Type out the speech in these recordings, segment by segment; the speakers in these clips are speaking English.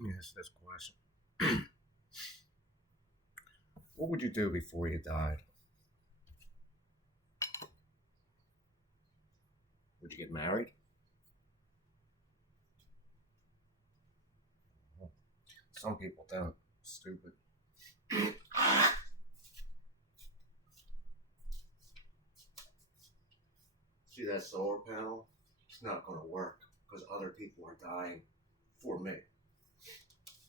Let me ask this question. What would you do before you died? Would you get married? Some people don't. Stupid. See that solar panel? It's not going to work because other people are dying for me.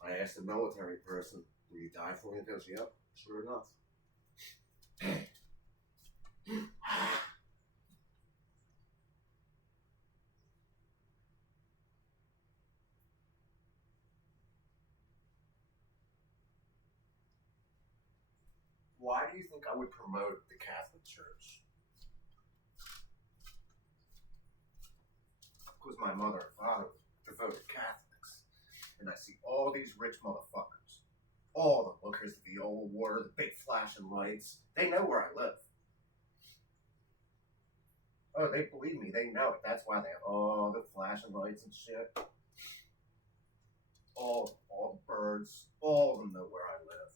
I asked the military person, will you die for me? He goes, yep, sure enough. Why do you think I would promote the Catholic Church? Because my mother and father were devoted Catholics. And I see all these rich motherfuckers. All of them. Look, here's the viola water, the big flashing lights. They know where I live. Oh, they believe me. They know it. That's why they have all the flashing lights and shit. All the birds. All of them know where I live.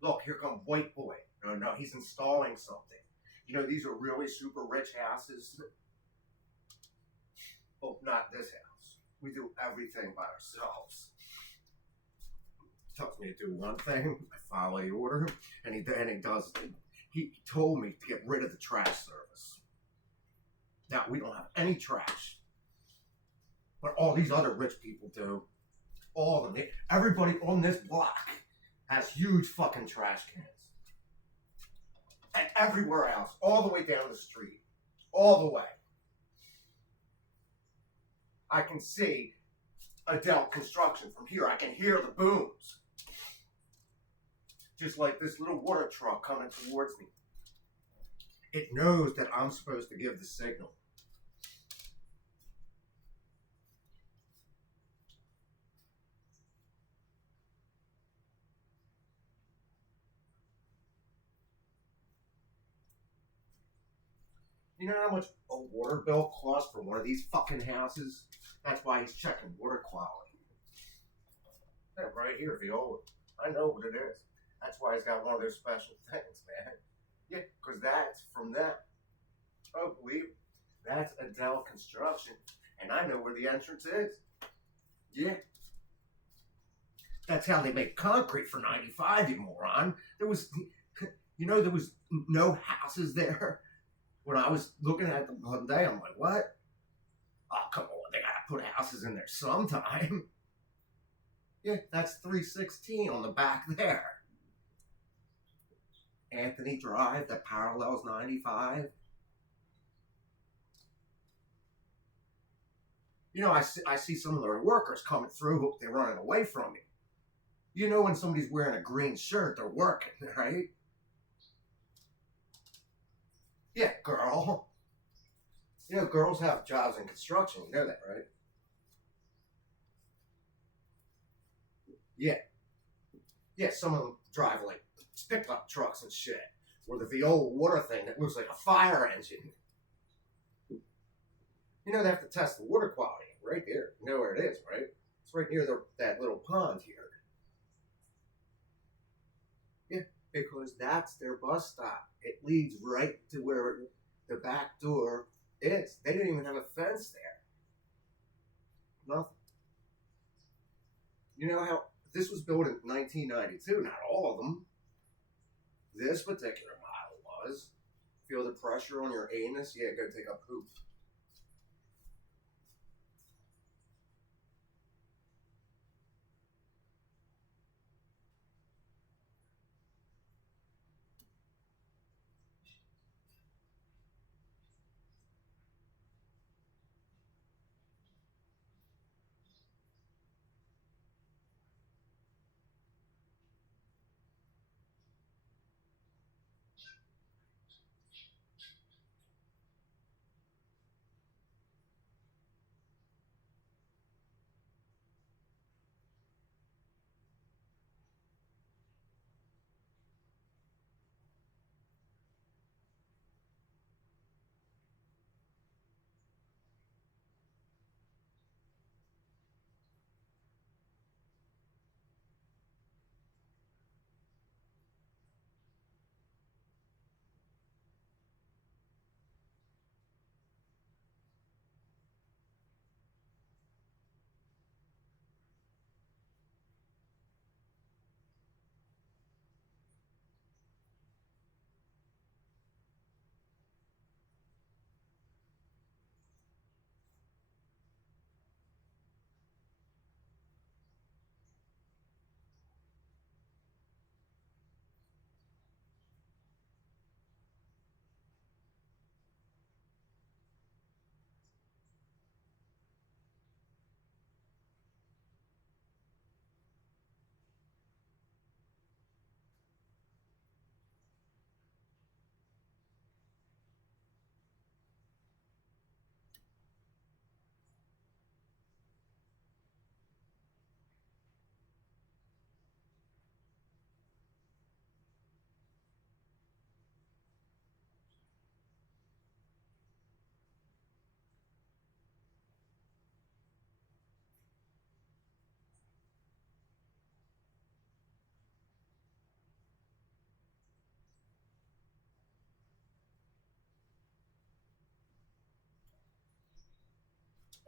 Look, here comes White Boy. No, he's installing something. You know, these are really super rich houses. Oh, not this house. We do everything by ourselves. Tells me to do one thing, I follow the order, and he does. He told me to get rid of the trash service. Now we don't have any trash, but all these other rich people do. All of them. Everybody on this block has huge fucking trash cans, and everywhere else, all the way down the street, all the way. I can see Adele Construction from here. I can hear the booms. Just like this little water truck coming towards me. It knows that I'm supposed to give the signal. You know how much a water bill costs for one of these fucking houses? That's why he's checking water quality. Yeah, right here, Viola. I know what it is. That's why he's got one of those special things, man. Yeah, because that's from them. Oh, believe it. That's Adele Construction. And I know where the entrance is. Yeah. That's how they make concrete for 95, you moron. There was no houses there. When I was looking at them one day, I'm like, what? Oh, come on, they gotta put houses in there sometime. Yeah, that's 316 on the back there. Anthony Drive that parallels 95. You know, I see some of their workers coming through, they're running away from me. You know when somebody's wearing a green shirt, they're working, right? Yeah, girl. You know, girls have jobs in construction. You know that, right? Yeah. Yeah, some of them drive like pickup trucks and shit. Or the Viola water thing that looks like a fire engine. You know they have to test the water quality right there. You know where it is, right? It's right near that little pond here. Yeah, because that's their bus stop. It leads right to where the back door is. They didn't even have a fence there. Nothing. You know how this was built in 1992? Not all of them. This particular model was. Feel the pressure on your anus? Yeah, go take a poop.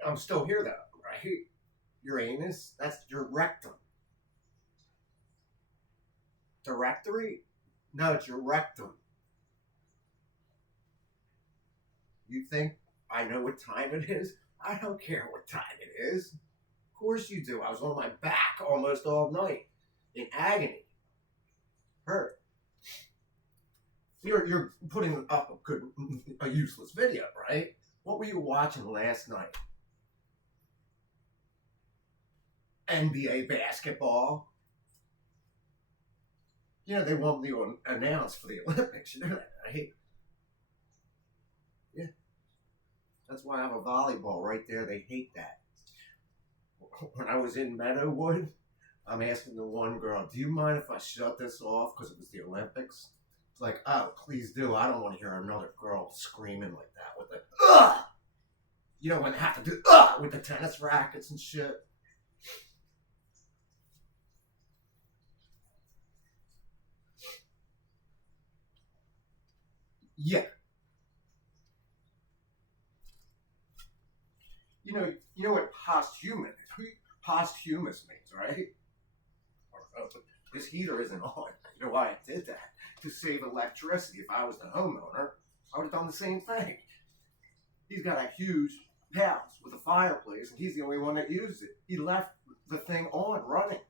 I'm still here though, right? Your anus, that's your rectum. Directory? No, it's your rectum. You think I know what time it is? I don't care what time it is. Of course you do. I was on my back almost all night in agony. Hurt. You're putting up a useless video, right? What were you watching last night? NBA basketball. You know they want me to announce for the Olympics. You know that, right? Yeah. That's why I have a volleyball right there. They hate that. When I was in Meadowood, I'm asking the one girl, "Do you mind if I shut this off?" Because it was the Olympics. It's like, "Oh, please do. I don't want to hear another girl screaming like that with the ugh." You know when they have to do ugh with the tennis rackets and shit. Yeah. You know what posthumous means, right? This heater isn't on. You know why I did that? To save electricity. If I was the homeowner, I would have done the same thing. He's got a huge house with a fireplace, and he's the only one that used it. He left the thing on, running.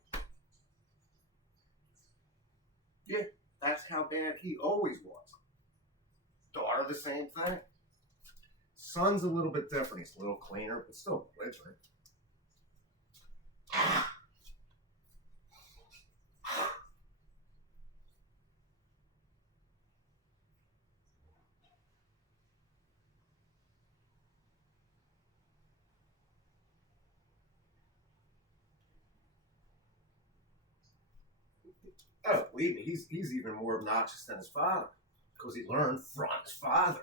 Yeah, that's how bad he always was. Daughter, the same thing. Son's a little bit different. He's a little cleaner, but still belligerent. Oh, believe me, he's even more obnoxious than his father because he learned from his father.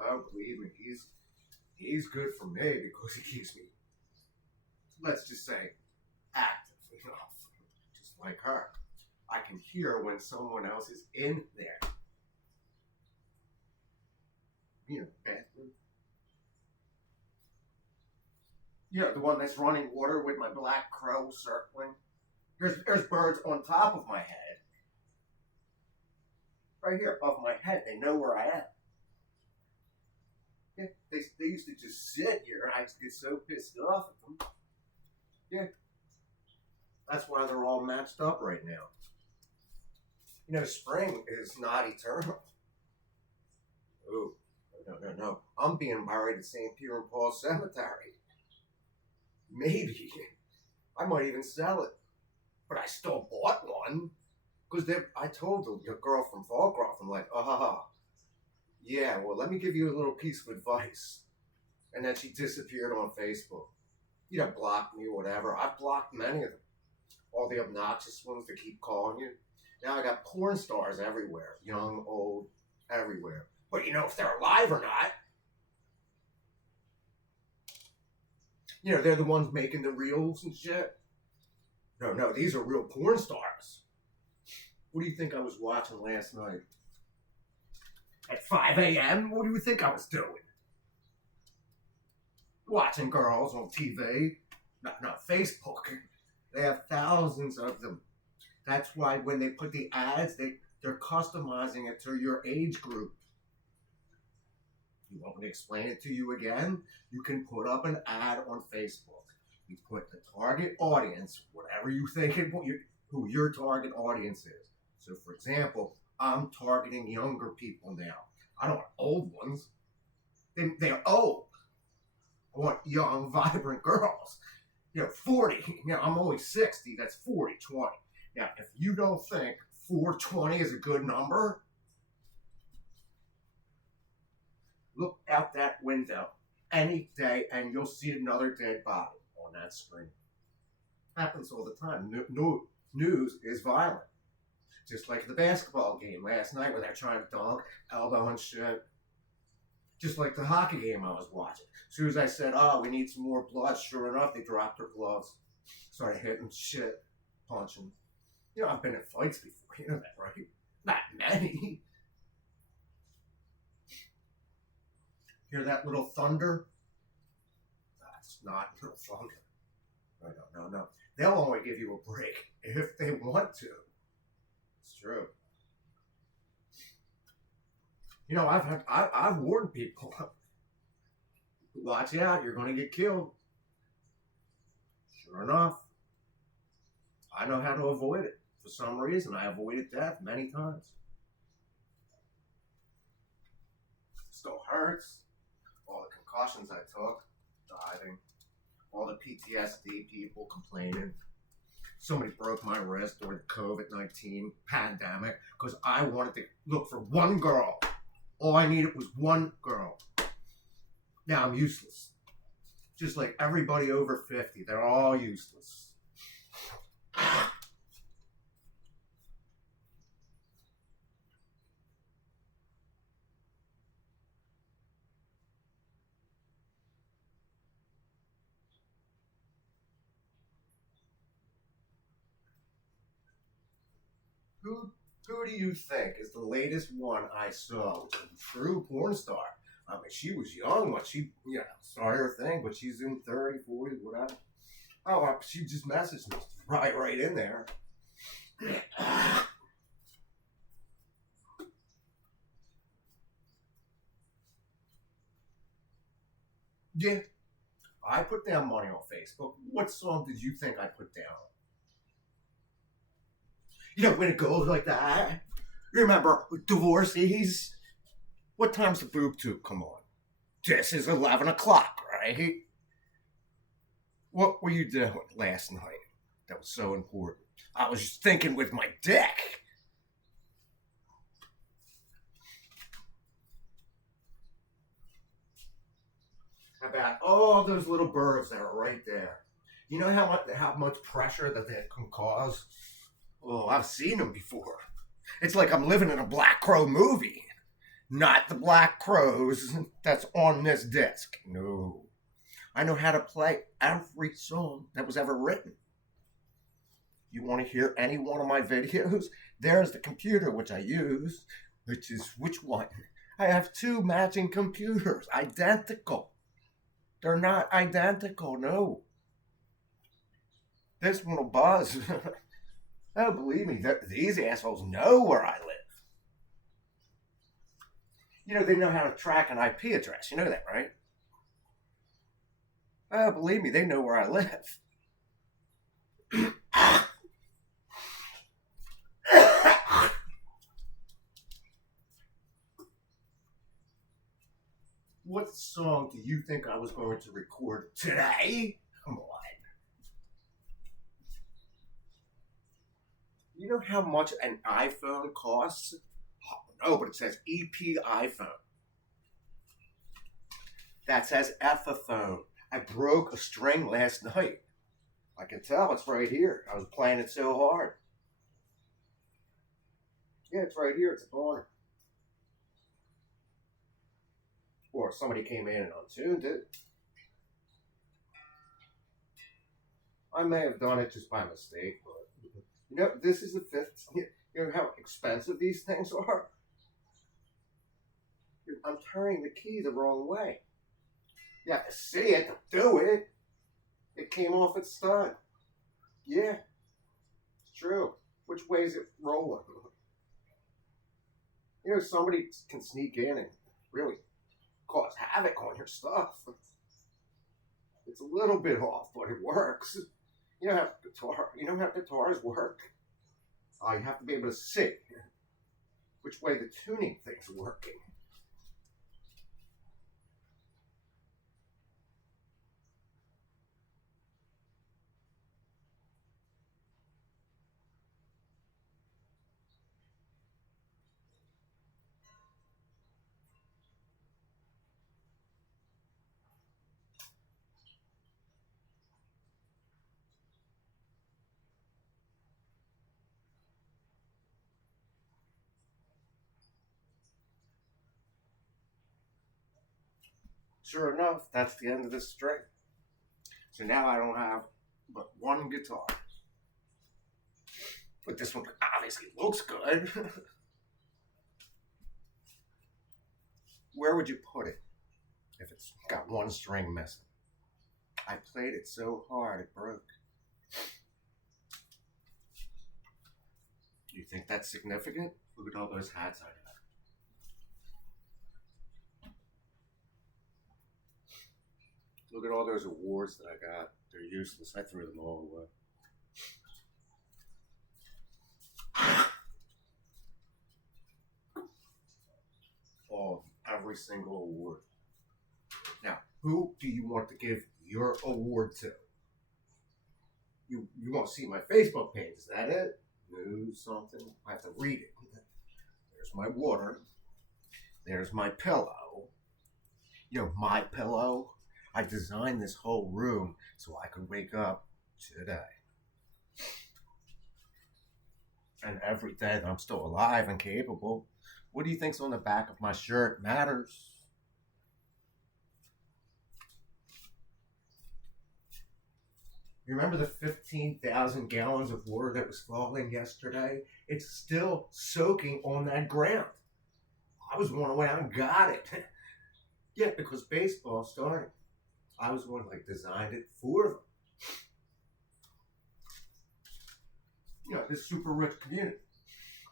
Oh, believe me, he's good for me because he keeps me, let's just say, active enough, just like her. I can hear when someone else is in there. You know, bathroom. Yeah, the one that's running water with my black crow circling. There's birds on top of my head. Right here above my head. They know where I am. Yeah, they used to just sit here and I used to get so pissed off at them. Yeah. That's why they're all matched up right now. You know, spring is not eternal. Oh, no. I'm being buried at St. Peter and Paul Cemetery. Maybe. I might even sell it. But I still bought one. Because I told the girl from Fallcroft, I'm like, yeah, well, let me give you a little piece of advice. And then she disappeared on Facebook. You know, blocked me or whatever. I've blocked many of them. All the obnoxious ones that keep calling you. Now I got porn stars everywhere. Young, old, everywhere. But you know if they're alive or not. You know, they're the ones making the reels and shit. No, these are real porn stars. What do you think I was watching last night? At 5 a.m.? What do you think I was doing? Watching girls on TV. Not Facebook. They have thousands of them. That's why when they put the ads, they're customizing it to your age group. You want me to explain it to you again? You can put up an ad on Facebook. You put the target audience, whatever you think who your target audience is. So, for example, I'm targeting younger people now. I don't want old ones. They're old. I want young, vibrant girls. 40. I'm only 60. That's 40, 20. Now, if you don't think 420 is a good number, look out that window any day and you'll see another dead body on that screen. Happens all the time. News is violent. Just like the basketball game last night when they're trying to dunk, elbow and shit. Just like the hockey game I was watching. As soon as I said, we need some more blood, sure enough, they dropped their gloves. Started hitting shit, punching. I've been in fights before, you know that, right? Not many. Hear that little thunder? That's not little thunder. No, no, no, no. They'll only give you a break if they want to. It's true. You know, I've warned people. Watch out, you're going to get killed. Sure enough, I know how to avoid it. For some reason, I avoided death many times. Still hurts. All the concussions I took, diving, all the PTSD people complaining. Somebody broke my wrist during the COVID-19 pandemic because I wanted to look for one girl. All I needed was one girl. Now I'm useless. Just like everybody over 50, they're all useless. Who do you think is the latest one I saw? Which is a true porn star. I mean, she was young when she, started her thing, but she's in 30, 40, whatever. Oh, she just messaged me right in there. Yeah, I put down money on Facebook. What song did you think I put down? When it goes like that. You remember divorcees? What time's the boob tube come on? This is 11 o'clock, right? What were you doing last night that was so important? I was just thinking with my dick. About all those little birds that are right there. You know how much pressure that can cause? Oh, I've seen them before. It's like I'm living in a Black Crow movie. Not the Black Crows that's on this disc. No. I know how to play every song that was ever written. You want to hear any one of my videos? There's the computer which I use, which is which one? I have two matching computers, identical. They're not identical, no. This one will buzz. Oh, believe me, these assholes know where I live. They know how to track an IP address. You know that, right? Oh, believe me, they know where I live. What song do you think I was going to record today? Come on. You know how much an iPhone costs? Oh, no, but it says EP iPhone. That says Ethaphone. I broke a string last night. I can tell it's right here. I was playing it so hard. Yeah, it's right here. It's a corner. Or somebody came in and untuned it. I may have done it just by mistake, but this is the fifth. You know how expensive these things are? I'm turning the key the wrong way. You have to see it to do it. It came off its stud. Yeah, it's true. Which way is it rolling? Somebody can sneak in and really cause havoc on your stuff. It's a little bit off, but it works. You know how guitars work? You have to be able to see which way the tuning thing's working. Sure enough, that's the end of this string. So now I don't have but one guitar. But this one obviously looks good. Where would you put it? if it's got one string missing. I played it so hard it broke. Do you think that's significant? Look at all those hats I got. Look at all those awards that I got. They're useless. I threw them all away. Every single award. Now, who do you want to give your award to? You want to see my Facebook page? Is that it? No, something. I have to read it. There's my water. There's my pillow. You know, my pillow. I designed this whole room so I could wake up today. And every day that I'm still alive and capable. What do you think's on the back of my shirt matters? You remember the 15,000 gallons of water that was falling yesterday? It's still soaking on that ground. I was the one who went out and got it. Yeah, because baseball started. I was the one who designed it for them. You know, this super rich community.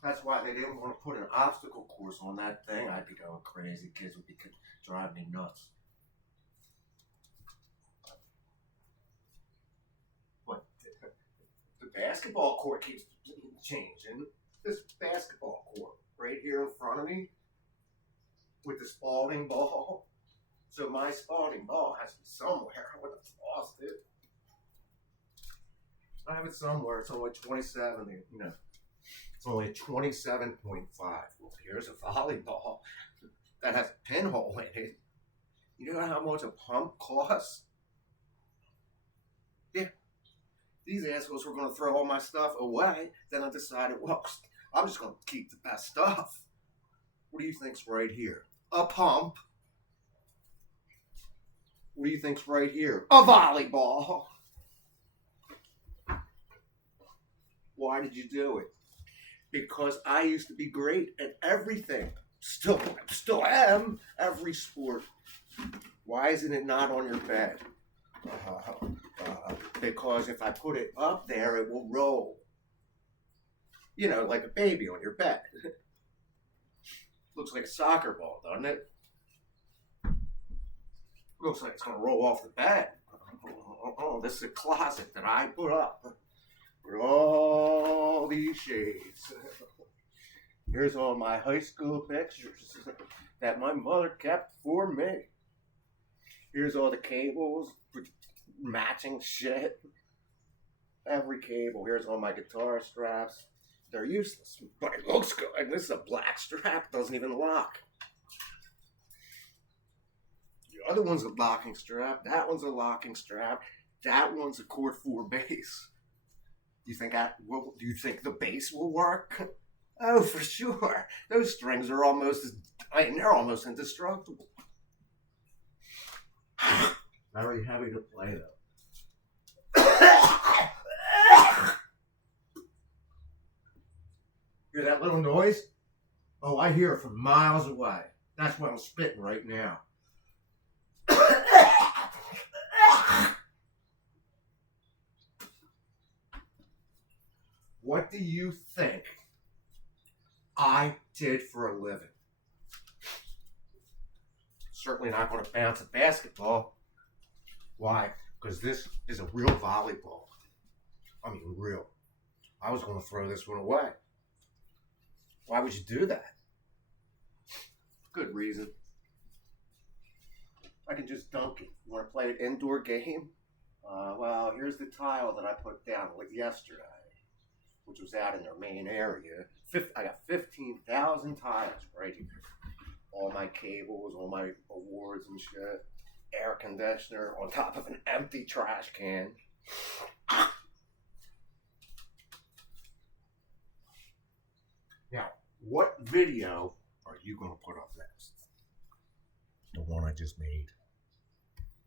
That's why they didn't want to put an obstacle course on that thing. I'd be going crazy. Kids would be driving me nuts. But the basketball court keeps changing. This basketball court right here in front of me with the Spalding ball. So my Spalding ball has to be somewhere. I would have lost it. I have it somewhere. It's only 27, you know. It's only 27.5. Well, here's a volleyball that has a pinhole in it. You know how much a pump costs? Yeah. These assholes were going to throw all my stuff away. Then I decided, well, I'm just going to keep the best stuff. What do you think's right here? A pump. What do you think's right here? A volleyball. Why did you do it? Because I used to be great at everything. Still am. Every sport. Why isn't it not on your bed? Because if I put it up there, it will roll. You know, like a baby on your bed. Looks like a soccer ball, doesn't it? Looks like it's going to roll off the bed. Oh, this is a closet that I put up. With all these shades. Here's all my high school pictures that my mother kept for me. Here's all the cables for matching shit. Every cable. Here's all my guitar straps. They're useless, but it looks good. And this is a black strap. Doesn't even lock. The other one's a locking strap. That one's a locking strap. That one's a chord 4 bass. Do you think the bass will work? Oh, for sure. Those strings are they're almost indestructible. Very heavy to play, though. Hear that little noise? Oh, I hear it from miles away. That's why I'm spitting right now. What do you think I did for a living? Certainly not going to bounce a basketball. Why? Because this is a real volleyball. I mean, real. I was going to throw this one away. Why would you do that? Good reason. I can just dunk it. You want to play an indoor game? Well, here's the tile that I put down yesterday, which was out in their main area. I got 15,000 tiles right here. All my cables, all my awards and shit. Air conditioner on top of an empty trash can. Now, what video are you going to put up next? The one I just made.